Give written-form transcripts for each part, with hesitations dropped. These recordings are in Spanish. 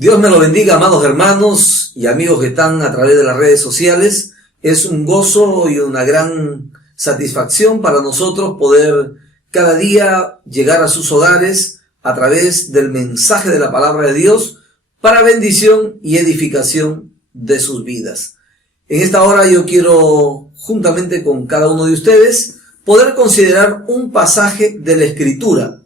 Dios me lo bendiga, amados hermanos y amigos que están a través de las redes sociales. Es un gozo y una gran satisfacción para nosotros poder cada día llegar a sus hogares a través del mensaje de la palabra de Dios para bendición y edificación de sus vidas. En esta hora yo quiero, juntamente con cada uno de ustedes, poder considerar un pasaje de la Escritura.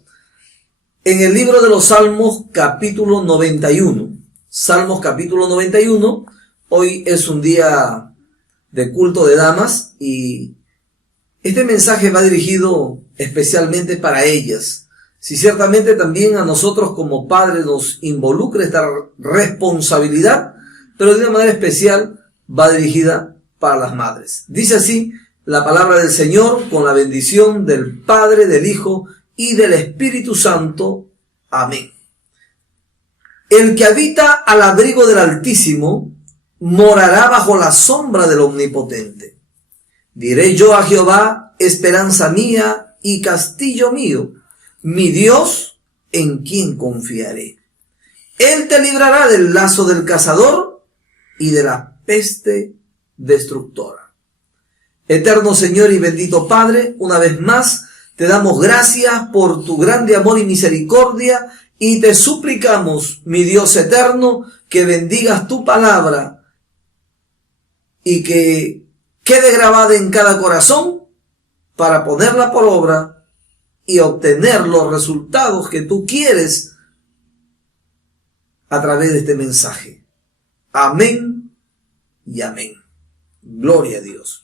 En el libro de los Salmos, capítulo 91. Salmos, capítulo 91. Hoy es un día de culto de damas y este mensaje va dirigido especialmente para ellas. Si ciertamente también a nosotros como padres nos involucra esta responsabilidad, pero de una manera especial va dirigida para las madres. Dice así la palabra del Señor, con la bendición del Padre, del Hijo y del Espíritu Santo. Amén. El que habita al abrigo del Altísimo morará bajo la sombra del Omnipotente. Diré yo a Jehová, esperanza mía y castillo mío, mi Dios en quien confiaré. Él te librará del lazo del cazador y de la peste destructora. Eterno Señor y bendito Padre, una vez más te damos gracias por tu grande amor y misericordia y te suplicamos, mi Dios eterno, que bendigas tu palabra y que quede grabada en cada corazón para ponerla por obra y obtener los resultados que tú quieres a través de este mensaje. Amén y amén. Gloria a Dios.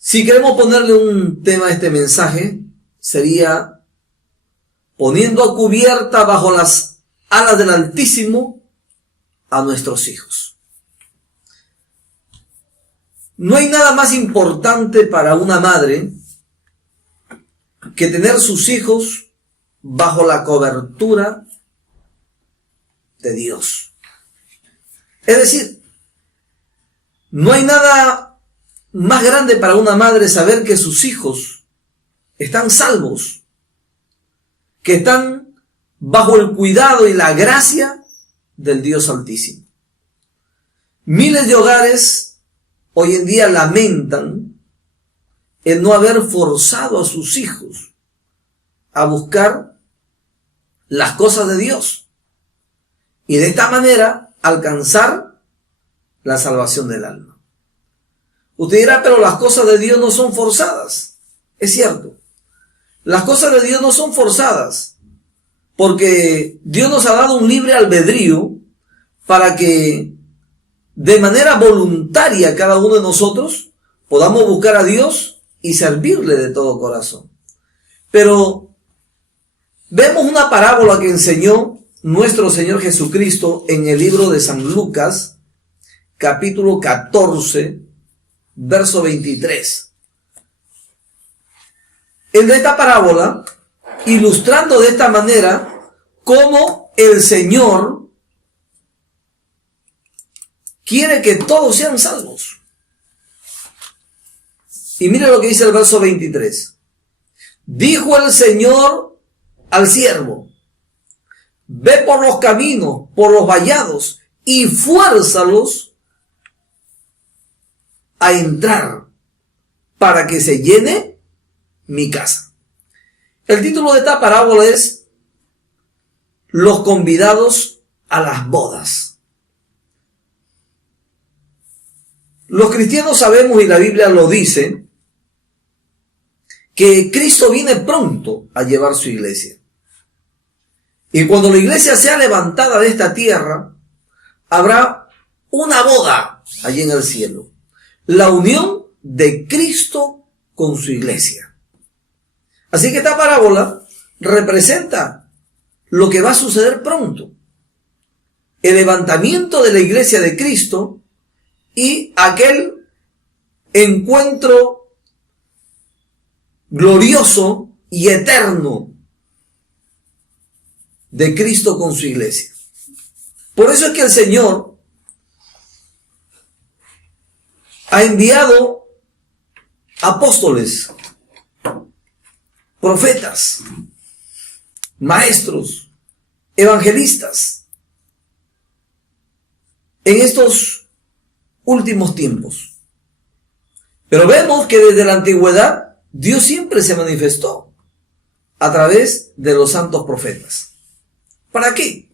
Si queremos ponerle un tema a este mensaje, sería poniendo a cubierta bajo las alas del Altísimo a nuestros hijos. No hay nada más importante para una madre que tener sus hijos bajo la cobertura de Dios. Es decir, no hay nada más grande para una madre saber que sus hijos están salvos, que están bajo el cuidado y la gracia del Dios Altísimo. Miles de hogares hoy en día lamentan el no haber forzado a sus hijos a buscar las cosas de Dios y de esta manera alcanzar la salvación del alma. Usted dirá, pero las cosas de Dios no son forzadas. Es cierto. Las cosas de Dios no son forzadas, porque Dios nos ha dado un libre albedrío para que de manera voluntaria cada uno de nosotros podamos buscar a Dios y servirle de todo corazón. Pero vemos una parábola que enseñó nuestro Señor Jesucristo en el libro de San Lucas, capítulo 14, verso 23. En esta parábola, ilustrando de esta manera cómo el Señor quiere que todos sean salvos. Y mire lo que dice el verso 23. Dijo el Señor al siervo: ve por los caminos, por los vallados, y fuérzalos a entrar para que se llene mi casa. El título de esta parábola es Los convidados a las bodas. Los cristianos sabemos, y la Biblia lo dice, que Cristo viene pronto a llevar su iglesia. Y cuando la iglesia sea levantada de esta tierra, habrá una boda allí en el cielo. La unión de Cristo con su iglesia. Así que esta parábola representa lo que va a suceder pronto. El levantamiento de la iglesia de Cristo y aquel encuentro glorioso y eterno de Cristo con su iglesia. Por eso es que el Señor ha enviado apóstoles, profetas, maestros, evangelistas en estos últimos tiempos. Pero vemos que desde la antigüedad Dios siempre se manifestó a través de los santos profetas. ¿Para qué?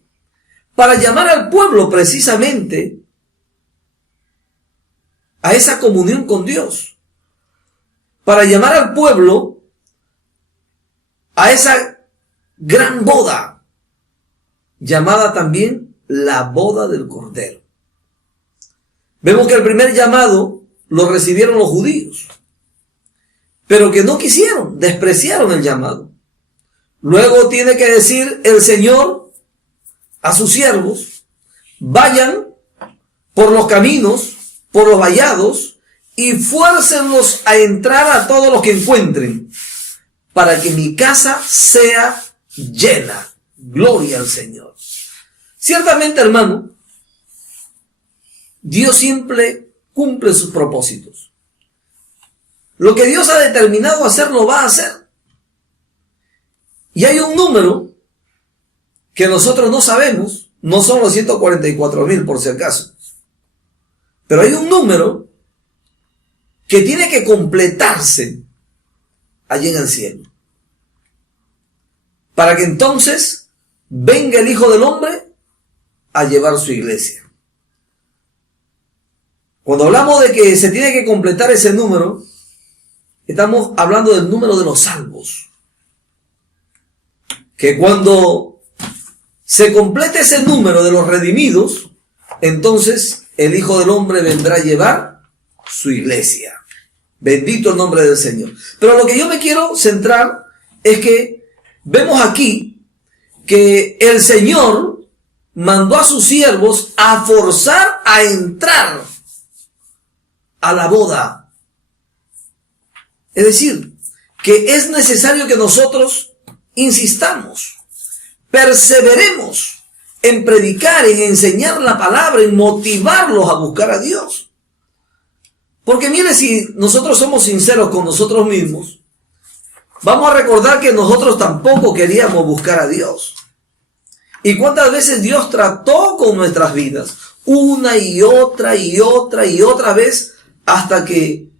Para llamar al pueblo precisamente a esa comunión con Dios. Para llamar al pueblo a esa gran boda, llamada también la boda del Cordero. Vemos que el primer llamado lo recibieron los judíos, pero que no quisieron, despreciaron el llamado. Luego tiene que decir el Señor a sus siervos: vayan por los caminos, por los vallados, y fuércenlos a entrar a todos los que encuentren, para que mi casa sea llena. Gloria al Señor. Ciertamente, hermano, Dios siempre cumple sus propósitos. Lo que Dios ha determinado hacer, lo va a hacer. Y hay un número que nosotros no sabemos, no son los 144,000 por si acaso, pero hay un número que tiene que completarse allí en el cielo, para que entonces venga el Hijo del Hombre a llevar su iglesia. Cuando hablamos de que se tiene que completar ese número, estamos hablando del número de los salvos. Que cuando se complete ese número de los redimidos, entonces el Hijo del Hombre vendrá a llevar su iglesia. Bendito el nombre del Señor. Pero lo que yo me quiero centrar es que vemos aquí que el Señor mandó a sus siervos a forzar a entrar a la boda. Es decir, que es necesario que nosotros insistamos, perseveremos en predicar, en enseñar la palabra, en motivarlos a buscar a Dios. Porque mire, si nosotros somos sinceros con nosotros mismos, vamos a recordar que nosotros tampoco queríamos buscar a Dios. ¿Y cuántas veces Dios trató con nuestras vidas? Una y otra y otra y otra vez, hasta que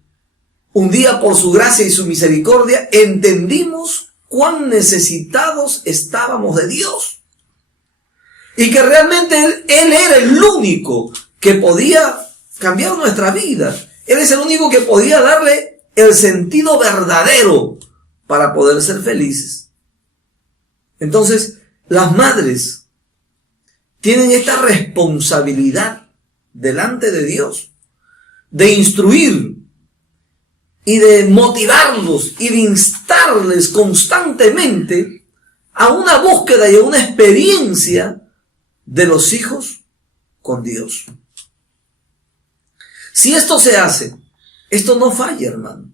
un día, por su gracia y su misericordia, entendimos cuán necesitados estábamos de Dios. Y que realmente Él era el único que podía cambiar nuestra vida. Él es el único que podía darle el sentido verdadero para poder ser felices. Entonces, las madres tienen esta responsabilidad delante de Dios de instruir y de motivarlos y de instarles constantemente a una búsqueda y a una experiencia de los hijos con Dios. Si esto se hace, esto no falla, hermano.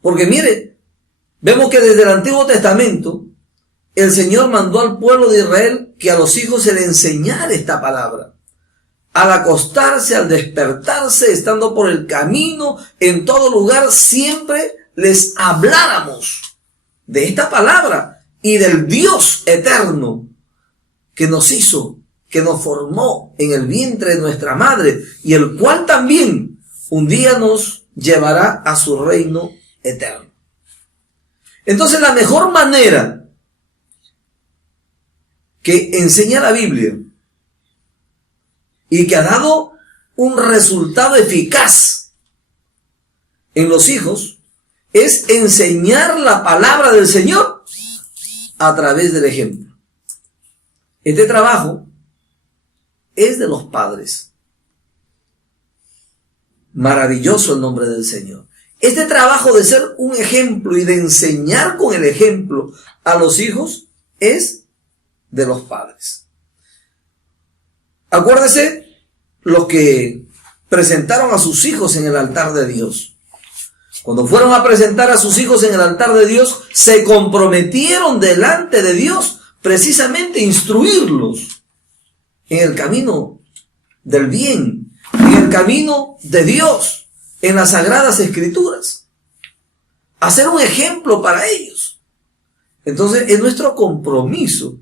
Porque mire, vemos que desde el Antiguo Testamento el Señor mandó al pueblo de Israel que a los hijos se le enseñara esta palabra. Al acostarse, al despertarse, estando por el camino, en todo lugar, siempre les habláramos de esta palabra y del Dios eterno que nos hizo, que nos formó en el vientre de nuestra madre y el cual también un día nos llevará a su reino eterno. Entonces, la mejor manera que enseña la Biblia y que ha dado un resultado eficaz en los hijos es enseñar la palabra del Señor a través del ejemplo. Este trabajo es de los padres. Maravilloso el nombre del Señor. Este trabajo de ser un ejemplo y de enseñar con el ejemplo a los hijos es de los padres. Acuérdese los que presentaron a sus hijos en el altar de Dios. Cuando fueron a presentar a sus hijos en el altar de Dios, se comprometieron delante de Dios precisamente a instruirlos en el camino del bien, en el camino de Dios, en las Sagradas Escrituras. Hacer un ejemplo para ellos. Entonces es nuestro compromiso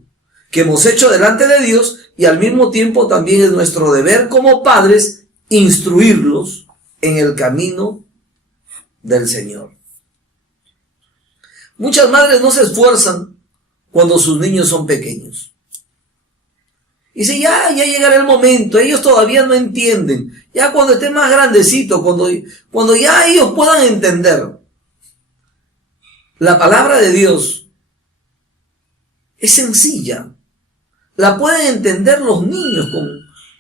que hemos hecho delante de Dios, y al mismo tiempo también es nuestro deber como padres instruirlos en el camino del Señor. Muchas madres no se esfuerzan cuando sus niños son pequeños. Y dice, ya llegará el momento, ellos todavía no entienden. Ya cuando estén más grandecitos, cuando ya ellos puedan entender. La palabra de Dios es sencilla. La pueden entender los niños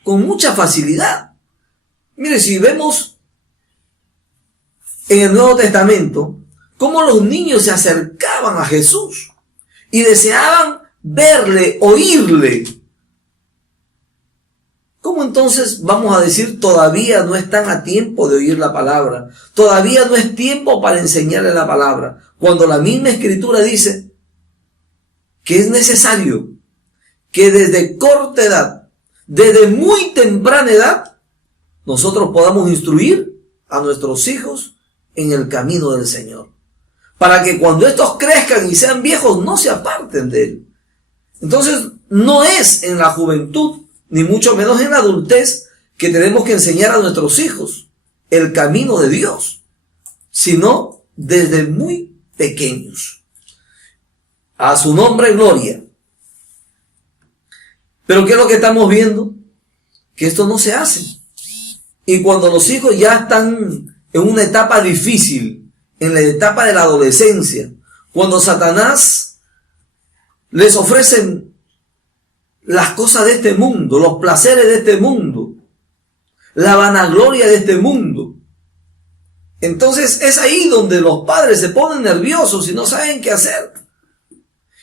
con mucha facilidad. Mire, si vemos en el Nuevo Testamento cómo los niños se acercaban a Jesús y deseaban verle, oírle. ¿Cómo entonces vamos a decir todavía no están a tiempo de oír la palabra? Todavía no es tiempo para enseñarle la palabra. Cuando la misma Escritura dice que es necesario que desde corta edad, desde muy temprana edad, nosotros podamos instruir a nuestros hijos en el camino del Señor. Para que cuando estos crezcan y sean viejos no se aparten de Él. Entonces no es en la juventud, ni mucho menos en la adultez, que tenemos que enseñar a nuestros hijos el camino de Dios, sino desde muy pequeños. A su nombre, gloria. Pero ¿qué es lo que estamos viendo? Que esto no se hace. Y cuando los hijos ya están en una etapa difícil, en la etapa de la adolescencia, cuando Satanás les ofrece las cosas de este mundo, los placeres de este mundo, la vanagloria de este mundo, entonces es ahí donde los padres se ponen nerviosos y no saben qué hacer.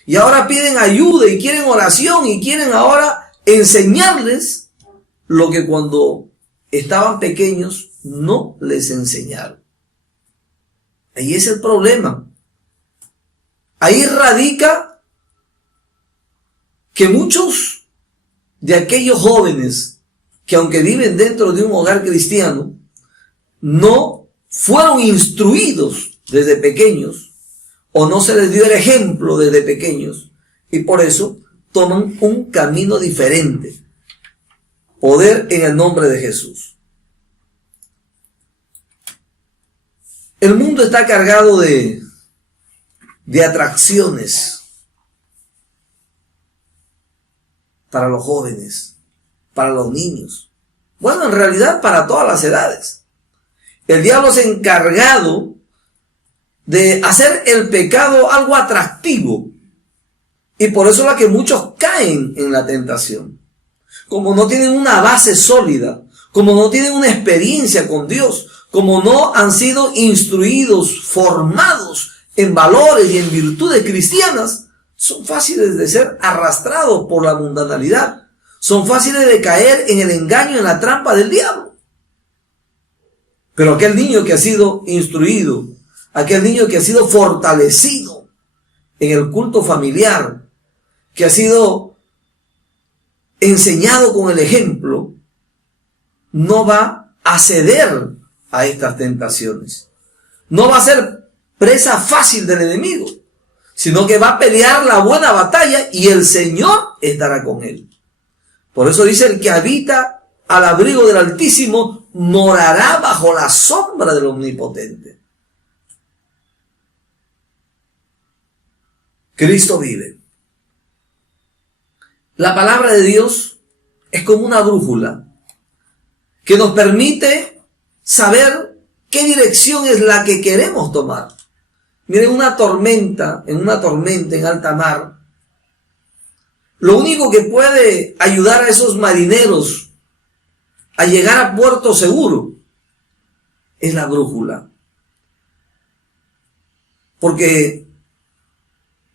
Y ahora piden ayuda y quieren oración y quieren ahora enseñarles lo que cuando estaban pequeños no les enseñaron. Ahí es el problema. Ahí radica que muchos de aquellos jóvenes que aunque viven dentro de un hogar cristiano, no fueron instruidos desde pequeños o no se les dio el ejemplo desde pequeños y por eso toman un camino diferente. Poder en el nombre de Jesús. El mundo está cargado de atracciones para los jóvenes, para los niños. Bueno, en realidad para todas las edades. El diablo se ha encargado de hacer el pecado algo atractivo. Y por eso es la que muchos caen en la tentación. Como no tienen una base sólida, como no tienen una experiencia con Dios, como no han sido instruidos, formados en valores y en virtudes cristianas, son fáciles de ser arrastrados por la mundanalidad. Son fáciles de caer en el engaño, en la trampa del diablo. Pero aquel niño que ha sido instruido, aquel niño que ha sido fortalecido en el culto familiar, que ha sido enseñado con el ejemplo, no va a ceder a estas tentaciones. No va a ser presa fácil del enemigo, sino que va a pelear la buena batalla y el Señor estará con él. Por eso dice, el que habita al abrigo del Altísimo morará bajo la sombra del Omnipotente. Cristo vive. La palabra de Dios es como una brújula que nos permite saber qué dirección es la que queremos tomar. Miren, en una tormenta en alta mar, lo único que puede ayudar a esos marineros a llegar a puerto seguro es la brújula. Porque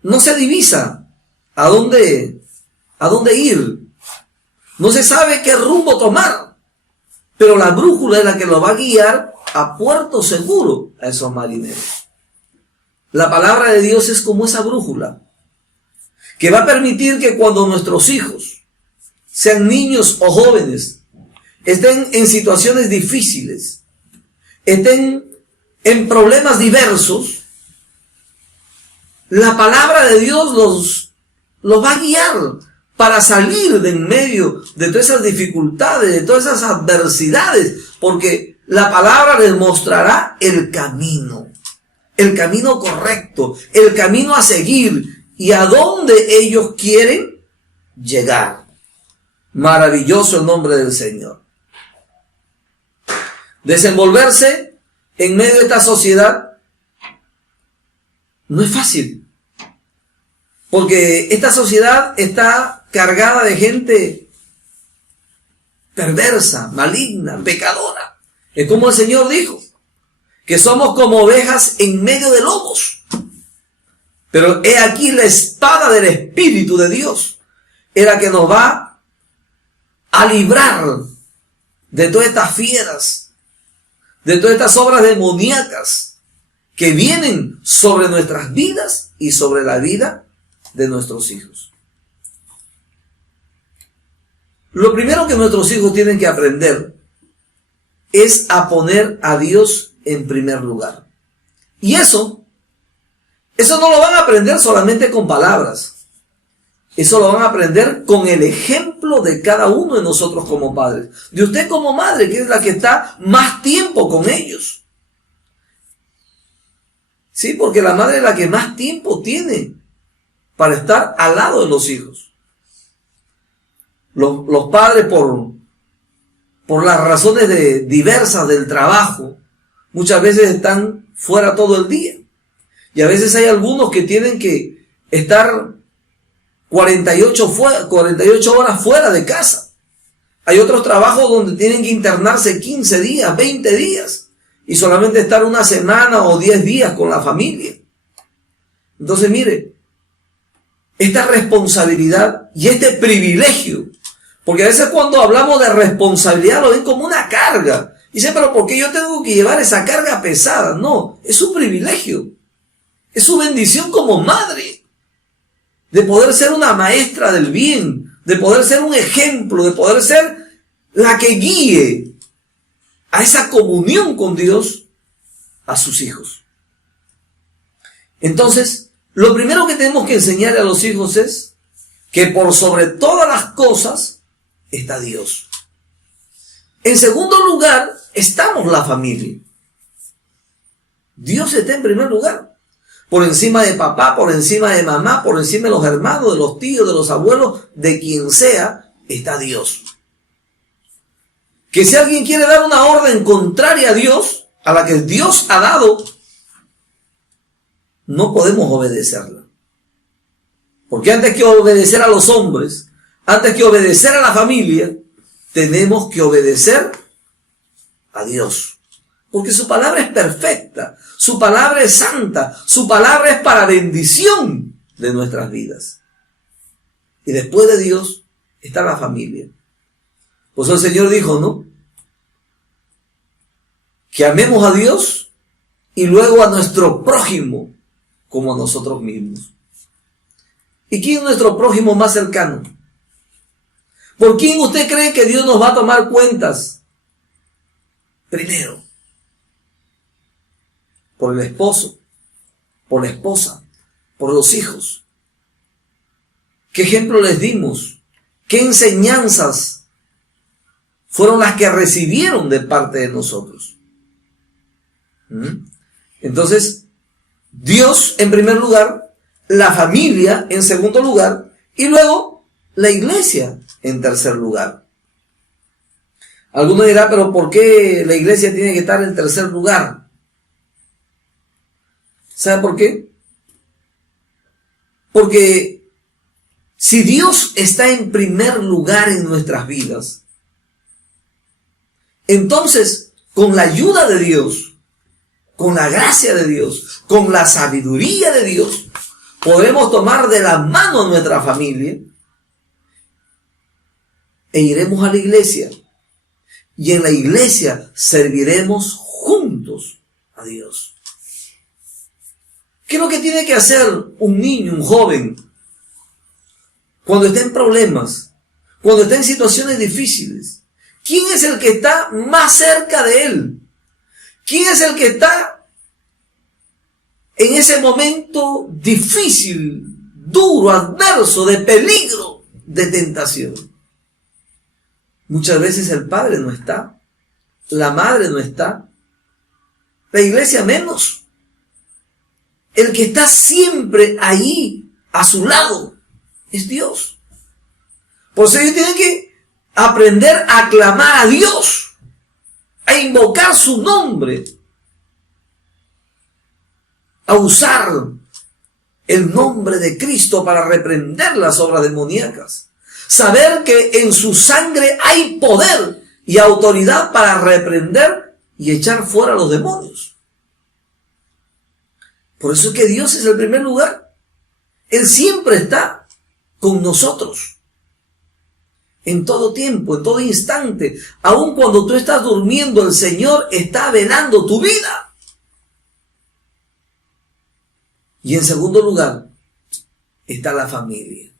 no se divisa a dónde ir. No se sabe qué rumbo tomar. Pero la brújula es la que lo va a guiar a puerto seguro a esos marineros. La palabra de Dios es como esa brújula que va a permitir que cuando nuestros hijos, sean niños o jóvenes, estén en situaciones difíciles, estén en problemas diversos, la palabra de Dios los va a guiar para salir de en medio de todas esas dificultades, de todas esas adversidades, porque la palabra les mostrará el camino correcto, el camino a seguir y a dónde ellos quieren llegar. Maravilloso el nombre del Señor. Desenvolverse en medio de esta sociedad no es fácil, porque esta sociedad está cargada de gente perversa, maligna, pecadora. Es como el Señor dijo, que somos como ovejas en medio de lobos. Pero he aquí la espada del Espíritu de Dios, es la que nos va a librar de todas estas fieras, de todas estas obras demoníacas que vienen sobre nuestras vidas y sobre la vida de nuestros hijos. Lo primero que nuestros hijos tienen que aprender es a poner a Dios en primer lugar. Y eso no lo van a aprender solamente con palabras. Eso lo van a aprender con el ejemplo de cada uno de nosotros como padres. De usted como madre, que es la que está más tiempo con ellos. Sí, porque la madre es la que más tiempo tiene para estar al lado de los hijos. Los padres, por las razones diversas del trabajo, muchas veces están fuera todo el día. Y a veces hay algunos que tienen que estar 48 horas fuera de casa. Hay otros trabajos donde tienen que internarse 15 días, 20 días. Y solamente estar una semana o 10 días con la familia. Entonces, mire, esta responsabilidad y este privilegio, porque a veces cuando hablamos de responsabilidad lo ven como una carga. Dicen, pero ¿por qué yo tengo que llevar esa carga pesada? No, es un privilegio. Es su bendición como madre. De poder ser una maestra del bien. De poder ser un ejemplo. De poder ser la que guíe a esa comunión con Dios a sus hijos. Entonces, lo primero que tenemos que enseñarle a los hijos es que por sobre todas las cosas está Dios. En segundo lugar, estamos la familia. Dios está en primer lugar. Por encima de papá, por encima de mamá, por encima de los hermanos, de los tíos, de los abuelos, de quien sea, está Dios. Que si alguien quiere dar una orden contraria a Dios, a la que Dios ha dado, no podemos obedecerla. Porque antes que obedecer a los hombres, antes que obedecer a la familia, tenemos que obedecer a Dios. Porque su palabra es perfecta, su palabra es santa, su palabra es para bendición de nuestras vidas. Y después de Dios está la familia. Pues el Señor dijo, ¿no? Que amemos a Dios y luego a nuestro prójimo como a nosotros mismos. ¿Y quién es nuestro prójimo más cercano? ¿Por quién usted cree que Dios nos va a tomar cuentas? Primero, por el esposo, por la esposa, por los hijos. ¿Qué ejemplo les dimos? ¿Qué enseñanzas fueron las que recibieron de parte de nosotros? Entonces, Dios en primer lugar, la familia en segundo lugar y luego la iglesia en tercer lugar. Alguno dirá, pero ¿por qué la iglesia tiene que estar en tercer lugar? ¿Sabe por qué? Porque si Dios está en primer lugar en nuestras vidas, entonces, con la ayuda de Dios, con la gracia de Dios, con la sabiduría de Dios, podremos tomar de la mano a nuestra familia e iremos a la iglesia. Y en la iglesia serviremos juntos a Dios. ¿Qué es lo que tiene que hacer un niño, un joven, cuando está en problemas, cuando está en situaciones difíciles? ¿Quién es el que está más cerca de él? ¿Quién es el que está en ese momento difícil, duro, adverso, de peligro? de tentación. Muchas veces el padre no está, la madre no está, la iglesia menos. El que está siempre ahí, a su lado, es Dios. Por eso ellos tienen que aprender a clamar a Dios, a invocar su nombre, a usar el nombre de Cristo para reprender las obras demoníacas. Saber que en su sangre hay poder y autoridad para reprender y echar fuera a los demonios. Por eso es que Dios es el primer lugar. Él siempre está con nosotros. En todo tiempo, en todo instante. Aun cuando tú estás durmiendo, el Señor está velando tu vida. Y en segundo lugar, está la familia.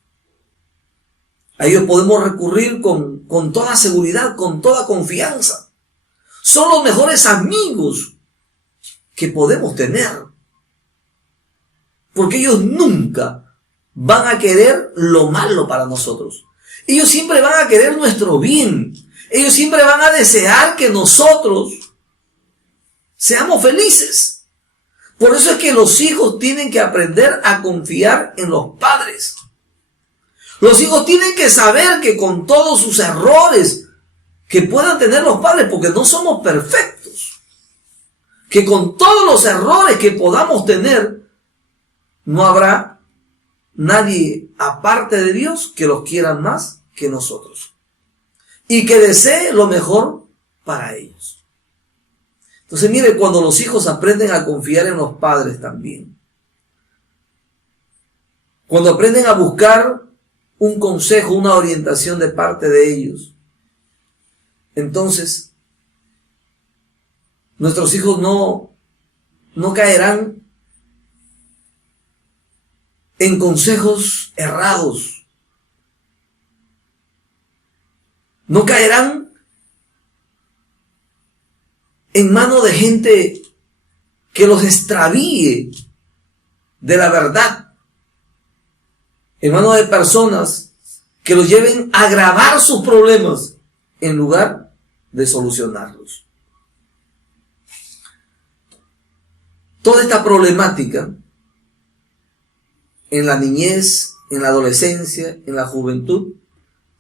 A ellos podemos recurrir con toda seguridad, con toda confianza. Son los mejores amigos que podemos tener. Porque ellos nunca van a querer lo malo para nosotros. Ellos siempre van a querer nuestro bien. Ellos siempre van a desear que nosotros seamos felices. Por eso es que los hijos tienen que aprender a confiar en los padres. Los hijos tienen que saber que con todos sus errores que puedan tener los padres, porque no somos perfectos, que con todos los errores que podamos tener, no habrá nadie aparte de Dios que los quiera más que nosotros y que desee lo mejor para ellos. Entonces, mire, cuando los hijos aprenden a confiar en los padres también, cuando aprenden a buscar un consejo, una orientación de parte de ellos, entonces nuestros hijos no caerán en consejos errados, no caerán en manos de gente que los extravíe de la verdad, en manos de personas que los lleven a agravar sus problemas en lugar de solucionarlos. Toda esta problemática en la niñez, en la adolescencia, en la juventud,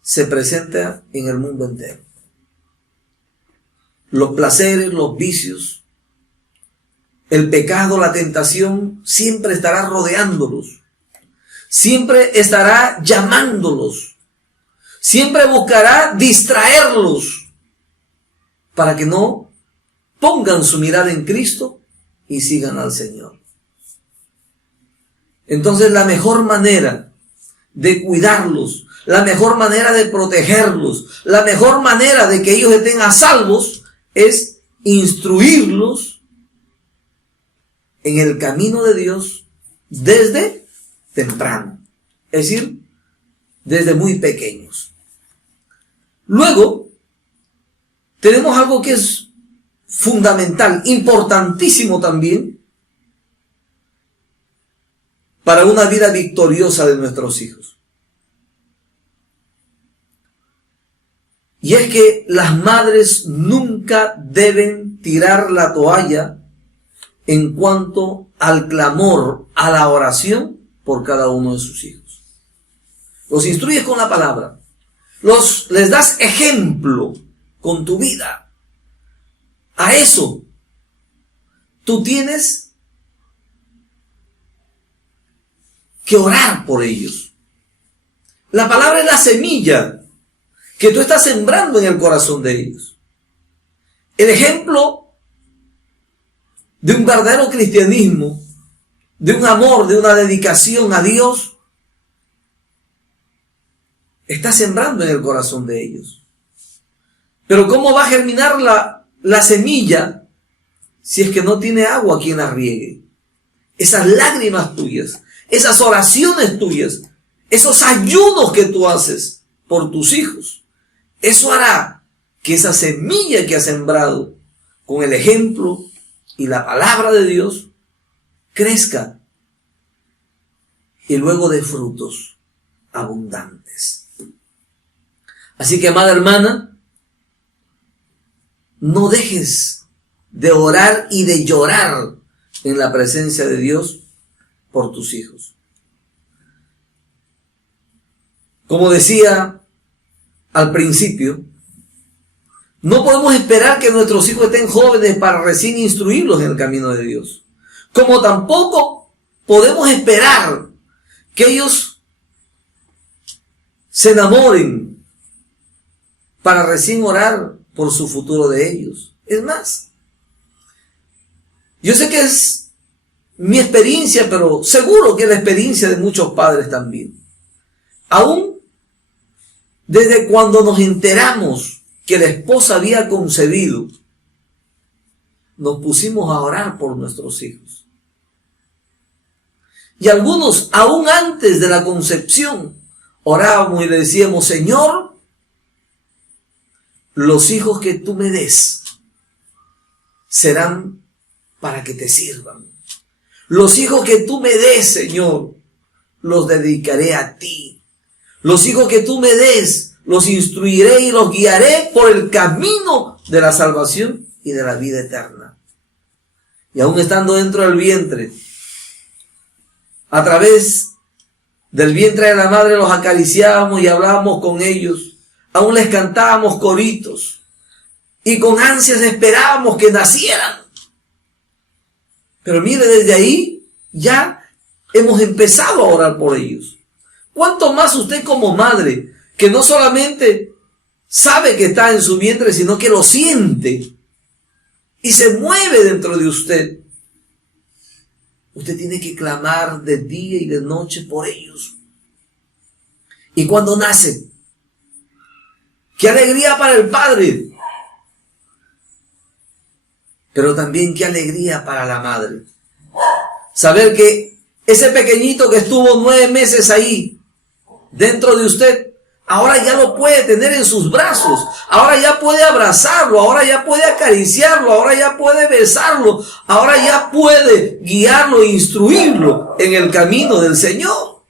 se presenta en el mundo entero. Los placeres, los vicios, el pecado, la tentación, siempre estará rodeándolos. Siempre estará llamándolos. Siempre buscará distraerlos para que no pongan su mirada en Cristo y sigan al Señor. Entonces, la mejor manera de cuidarlos, la mejor manera de protegerlos, la mejor manera de que ellos estén a salvos es instruirlos en el camino de Dios desde temprano, es decir, desde muy pequeños. Luego, tenemos algo que es fundamental, importantísimo también, para una vida victoriosa de nuestros hijos. Y es que las madres nunca deben tirar la toalla en cuanto al clamor, a la oración por cada uno de sus hijos. Los instruyes con la palabra, les das ejemplo con tu vida. A eso tú tienes que orar por ellos. La palabra es la semilla que tú estás sembrando en el corazón de ellos. El ejemplo de un verdadero cristianismo, de un amor, de una dedicación a Dios, está sembrando en el corazón de ellos. Pero ¿cómo va a germinar la semilla si es que no tiene agua quien la riegue? Esas lágrimas tuyas, esas oraciones tuyas, esos ayunos que tú haces por tus hijos, eso hará que esa semilla que has sembrado con el ejemplo y la palabra de Dios crezca y luego dé frutos abundantes. Así que, amada hermana, no dejes de orar y de llorar en la presencia de Dios por tus hijos. Como decía al principio, no podemos esperar que nuestros hijos estén jóvenes para recién instruirlos en el camino de Dios. Como tampoco podemos esperar que ellos se enamoren para recién orar por su futuro de ellos. Es más, yo sé que es mi experiencia, pero seguro que es la experiencia de muchos padres también. Aún desde cuando nos enteramos que la esposa había concebido, nos pusimos a orar por nuestros hijos. Y algunos, aún antes de la concepción, orábamos y le decíamos: Señor, los hijos que tú me des serán para que te sirvan. Los hijos que tú me des, Señor, los dedicaré a ti. Los hijos que tú me des, los instruiré y los guiaré por el camino de la salvación y de la vida eterna. Y aún estando dentro del vientre, a través del vientre de la madre los acariciábamos y hablábamos con ellos. Aún les cantábamos coritos y con ansias esperábamos que nacieran. Pero mire, desde ahí ya hemos empezado a orar por ellos. ¿Cuánto más usted como madre, que no solamente sabe que está en su vientre, sino que lo siente y se mueve dentro de usted? Usted tiene que clamar de día y de noche por ellos. Y cuando nacen, qué alegría para el padre, pero también qué alegría para la madre. Saber que ese pequeñito que estuvo 9 meses ahí, dentro de usted, ahora ya lo puede tener en sus brazos, ahora ya puede abrazarlo, ahora ya puede acariciarlo, ahora ya puede besarlo, ahora ya puede guiarlo e instruirlo en el camino del Señor.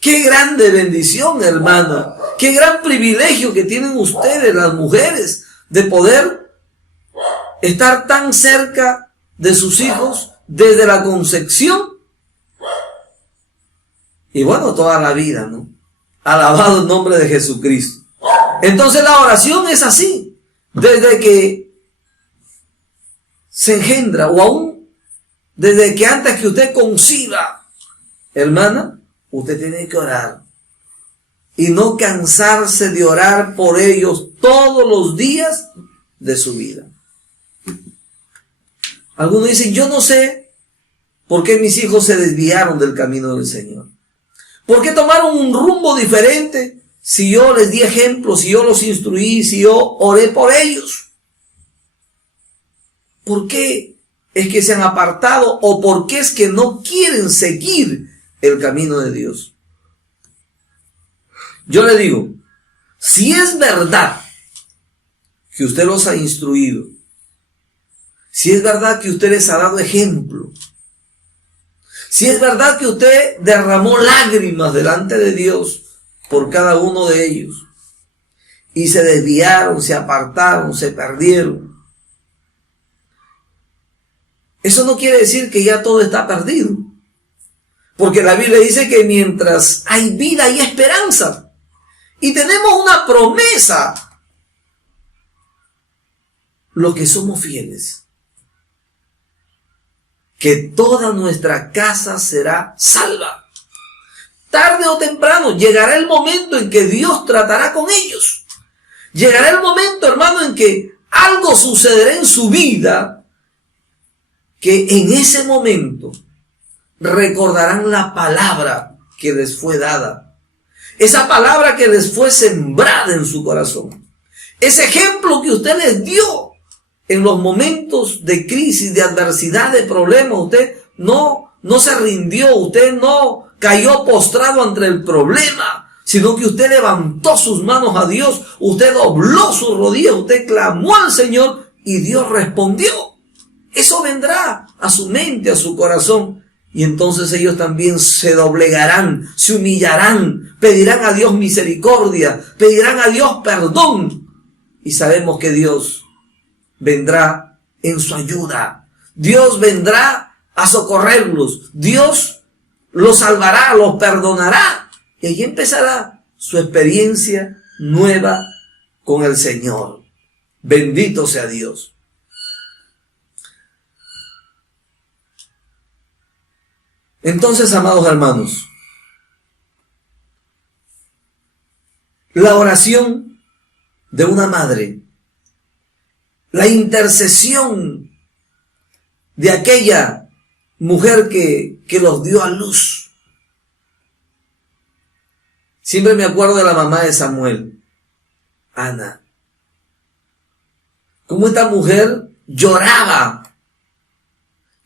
Qué grande bendición, hermana, qué gran privilegio que tienen ustedes, las mujeres, de poder estar tan cerca de sus hijos desde la concepción y bueno, toda la vida, ¿no? Alabado el nombre de Jesucristo. Entonces la oración es así, desde que se engendra o aún desde que antes que usted conciba, hermana, usted tiene que orar y no cansarse de orar por ellos todos los días de su vida. Algunos dicen: yo no sé por qué mis hijos se desviaron del camino del Señor. ¿Por qué tomaron un rumbo diferente si yo les di ejemplos, si yo los instruí, si yo oré por ellos? ¿Por qué es que se han apartado o por qué es que no quieren seguir el camino de Dios? Yo le digo, si es verdad que usted los ha instruido, si es verdad que usted les ha dado ejemplo, si es verdad que usted derramó lágrimas delante de Dios por cada uno de ellos, y se desviaron, se apartaron, se perdieron, eso no quiere decir que ya todo está perdido. Porque la Biblia dice que mientras hay vida hay esperanza. Y tenemos una promesa, los que somos fieles, que toda nuestra casa será salva. Tarde o temprano llegará el momento en que Dios tratará con ellos. Llegará el momento, hermano, en que algo sucederá en su vida, que en ese momento recordarán la palabra que les fue dada. Esa palabra que les fue sembrada en su corazón. Ese ejemplo que usted les dio en los momentos de crisis, de adversidad, de problemas. Usted no se rindió, usted no cayó postrado ante el problema, sino que usted levantó sus manos a Dios, usted dobló sus rodillas, usted clamó al Señor y Dios respondió. Eso vendrá a su mente, a su corazón, Y entonces ellos también se doblegarán, se humillarán, pedirán a Dios misericordia, pedirán a Dios perdón. Y sabemos que Dios vendrá en su ayuda. Dios vendrá a socorrerlos. Dios los salvará, los perdonará. Y allí empezará su experiencia nueva con el Señor. Bendito sea Dios. Entonces, amados hermanos, la oración de una madre, la intercesión de aquella mujer que los dio a luz. Siempre me acuerdo de la mamá de Samuel, Ana. Cómo esta mujer lloraba,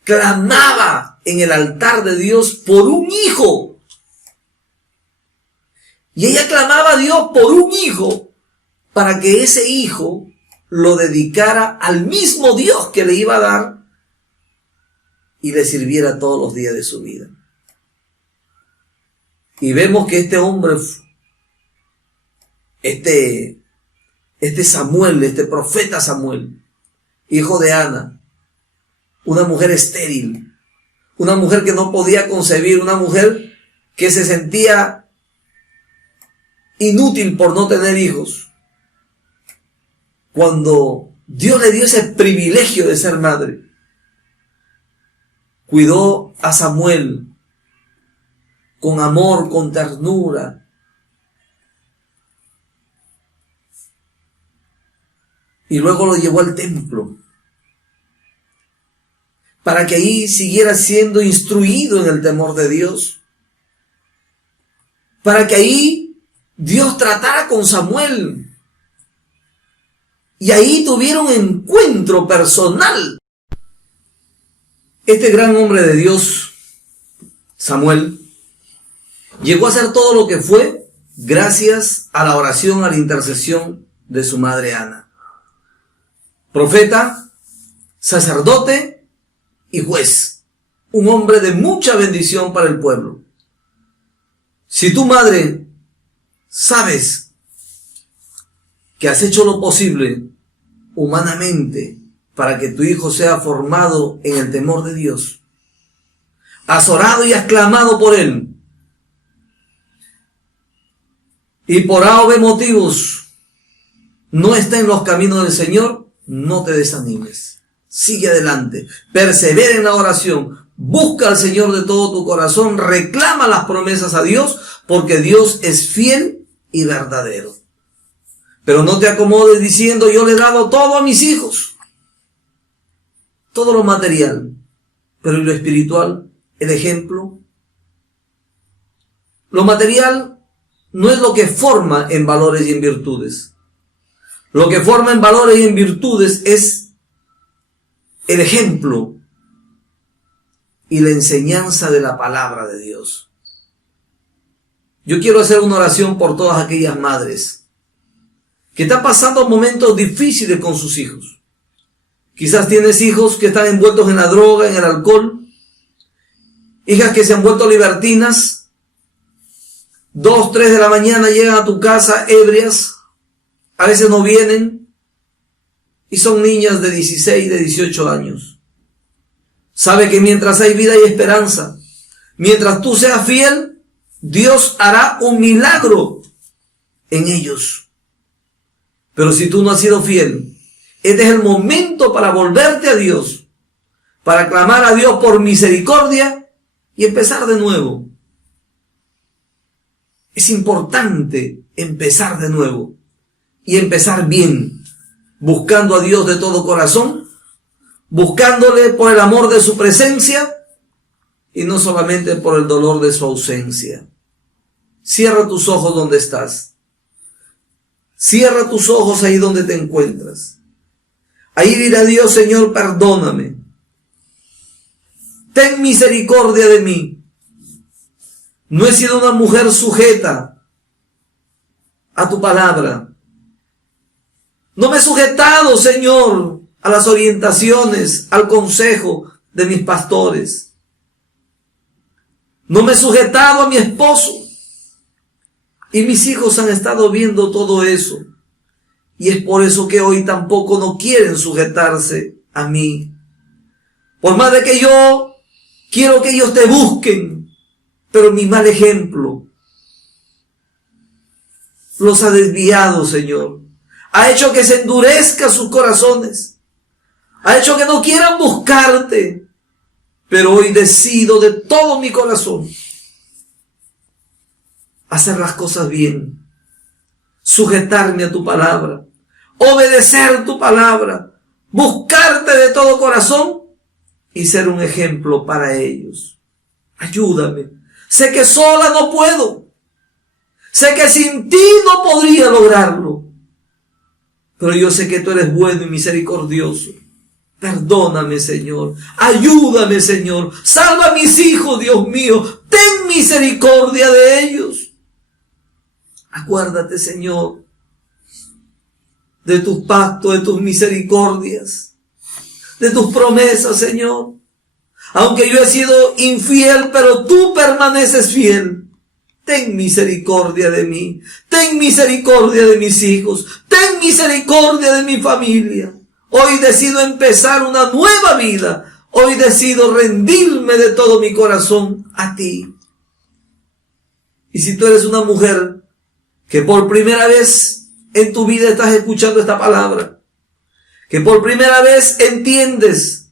clamaba en el altar de Dios por un hijo. Y ella clamaba a Dios por un hijo para que ese hijo lo dedicara al mismo Dios que le iba a dar y le sirviera todos los días de su vida. Y vemos que este hombre, este Samuel, este profeta Samuel, hijo de Ana, una mujer estéril, una mujer que no podía concebir, una mujer que se sentía inútil por no tener hijos. Cuando Dios le dio ese privilegio de ser madre, cuidó a Samuel con amor, con ternura. Y luego lo llevó al templo, para que ahí siguiera siendo instruido en el temor de Dios. Para que ahí Dios tratara con Samuel. Y ahí tuviera un encuentro personal. Este gran hombre de Dios, Samuel, llegó a ser todo lo que fue gracias a la oración, a la intercesión de su madre Ana. Profeta, sacerdote y juez, un hombre de mucha bendición para el pueblo. Si tu madre sabes que has hecho lo posible humanamente para que tu hijo sea formado en el temor de Dios, has orado y has clamado por él, y por A o B motivos no está en los caminos del Señor, no te desanimes. Sigue adelante, persevera en la oración, busca al Señor de todo tu corazón, reclama las promesas a Dios, porque Dios es fiel y verdadero. Pero no te acomodes diciendo, yo le he dado todo a mis hijos, todo lo material, pero ¿y lo espiritual? El ejemplo. Lo material no es lo que forma en valores y en virtudes. Lo que forma en valores y en virtudes es el ejemplo y la enseñanza de la palabra de Dios. Yo quiero hacer una oración por todas aquellas madres que están pasando momentos difíciles con sus hijos. Quizás tienes hijos que están envueltos en la droga, en el alcohol, hijas que se han vuelto libertinas, 2, 3 de la mañana llegan a tu casa ebrias, a veces no vienen, y son niñas de 16, de 18 años. Sabe que mientras hay vida hay esperanza. Mientras tú seas fiel, Dios hará un milagro en ellos. Pero si tú no has sido fiel, este es el momento para volverte a Dios, para clamar a Dios por misericordia y empezar de nuevo. Es importante empezar de nuevo y empezar bien, buscando a Dios de todo corazón, buscándole por el amor de su presencia y no solamente por el dolor de su ausencia. Cierra tus ojos donde estás. Cierra tus ojos ahí donde te encuentras. Ahí dirá Dios, Señor, perdóname. Ten misericordia de mí. No he sido una mujer sujeta a tu palabra. No me he sujetado, Señor, a las orientaciones, al consejo de mis pastores. No me he sujetado a mi esposo. Y mis hijos han estado viendo todo eso. Y es por eso que hoy tampoco no quieren sujetarse a mí. Por más de que yo quiero que ellos te busquen, pero mi mal ejemplo los ha desviado, Señor. Ha hecho que se endurezcan sus corazones. Ha hecho que no quieran buscarte. Pero hoy decido de todo mi corazón hacer las cosas bien, sujetarme a tu palabra, obedecer tu palabra, buscarte de todo corazón y ser un ejemplo para ellos. Ayúdame. Sé que sola no puedo. Sé que sin ti no podría lograrlo. Pero yo sé que tú eres bueno y misericordioso. Perdóname, Señor. Ayúdame, Señor. Salva a mis hijos, Dios mío. Ten misericordia de ellos. Acuérdate, Señor, de tus pactos, de tus misericordias, de tus promesas, Señor. Aunque yo he sido infiel, pero tú permaneces fiel. Ten misericordia de mí. Ten misericordia de mis hijos. Ten misericordia de mi familia. Hoy decido empezar una nueva vida. Hoy decido rendirme de todo mi corazón a ti. Y si tú eres una mujer que por primera vez en tu vida estás escuchando esta palabra, que por primera vez entiendes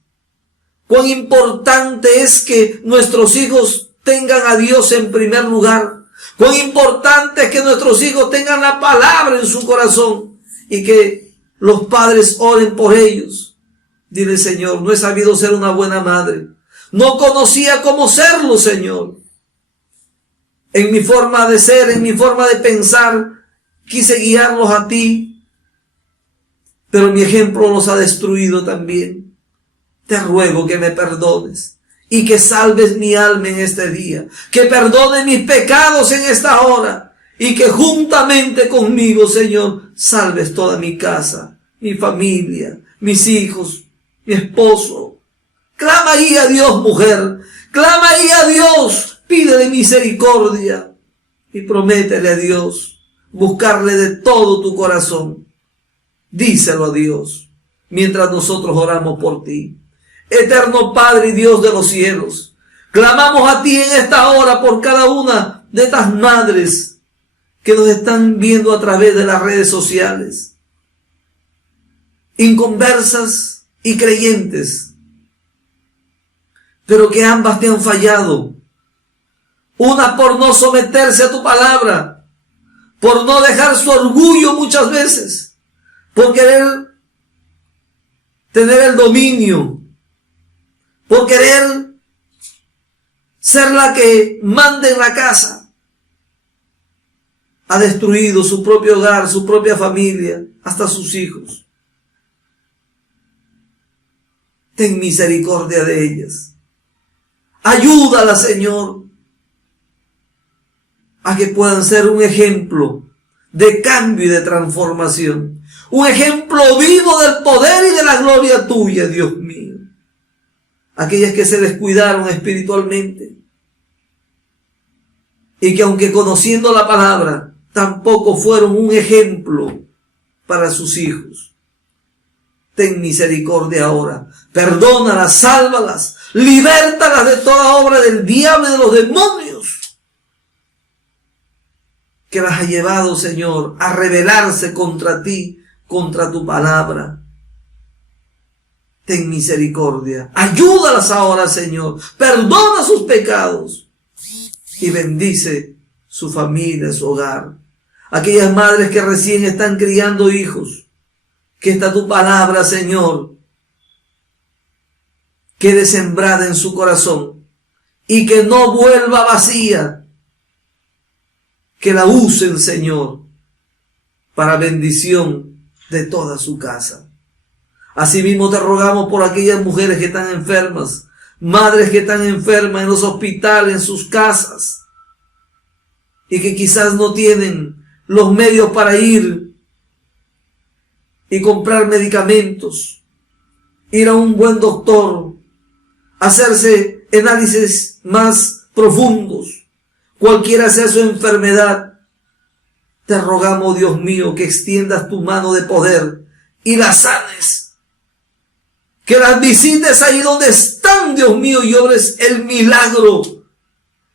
cuán importante es que nuestros hijos tengan a Dios en primer lugar, cuán importante es que nuestros hijos tengan la palabra en su corazón y que los padres oren por ellos. Dile, Señor, no he sabido ser una buena madre. No conocía cómo serlo, Señor. En mi forma de ser, en mi forma de pensar, quise guiarlos a ti, pero mi ejemplo los ha destruido también. Te ruego que me perdones y que salves mi alma en este día, que perdone mis pecados en esta hora y que juntamente conmigo, Señor, salves toda mi casa, mi familia, mis hijos, mi esposo. Clama ahí a Dios, mujer, clama ahí a Dios. Pídele misericordia y prométele a Dios buscarle de todo tu corazón. Díselo a Dios mientras nosotros oramos por ti. Eterno Padre y Dios de los cielos, clamamos a ti en esta hora por cada una de estas madres que nos están viendo a través de las redes sociales, inconversas y creyentes, pero que ambas te han fallado. Una por no someterse a tu palabra, por no dejar su orgullo muchas veces, por querer tener el dominio, por querer ser la que mande en la casa. Ha destruido su propio hogar, su propia familia, hasta sus hijos. Ten misericordia de ellas. Ayúdala, Señor, a que puedan ser un ejemplo de cambio y de transformación. Un ejemplo vivo del poder y de la gloria tuya, Dios mío. Aquellas que se descuidaron espiritualmente y que aunque conociendo la palabra, tampoco fueron un ejemplo para sus hijos. Ten misericordia ahora. Perdónalas, sálvalas, libértalas de toda obra del diablo y de los demonios que las ha llevado, Señor, a rebelarse contra ti, contra tu palabra. Ten misericordia. Ayúdalas ahora, Señor. Perdona sus pecados y bendice su familia, su hogar. Aquellas madres que recién están criando hijos, que esta tu palabra, Señor, quede sembrada en su corazón y que no vuelva vacía. Que la usen, Señor, para bendición de toda su casa. Asimismo te rogamos por aquellas mujeres que están enfermas, madres que están enfermas en los hospitales, en sus casas, y que quizás no tienen los medios para ir y comprar medicamentos, ir a un buen doctor, hacerse análisis más profundos, cualquiera sea su enfermedad, te rogamos, Dios mío, que extiendas tu mano de poder y las sanes. Que las visites ahí donde están, Dios mío, y obres el milagro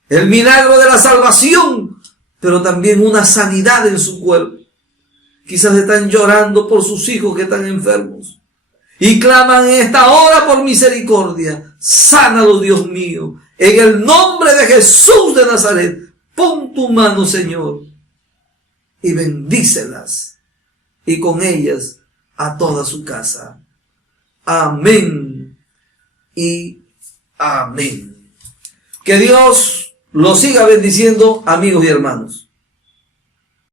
de la salvación, pero también una sanidad en su cuerpo. Quizás están llorando por sus hijos que están enfermos y claman en esta hora por misericordia. Sánalos, Dios mío, en el nombre de Jesús de Nazaret. Pon tu mano, Señor, y bendícelas, y con ellas a toda su casa. Amén y amén. Que Dios los siga bendiciendo, amigos y hermanos.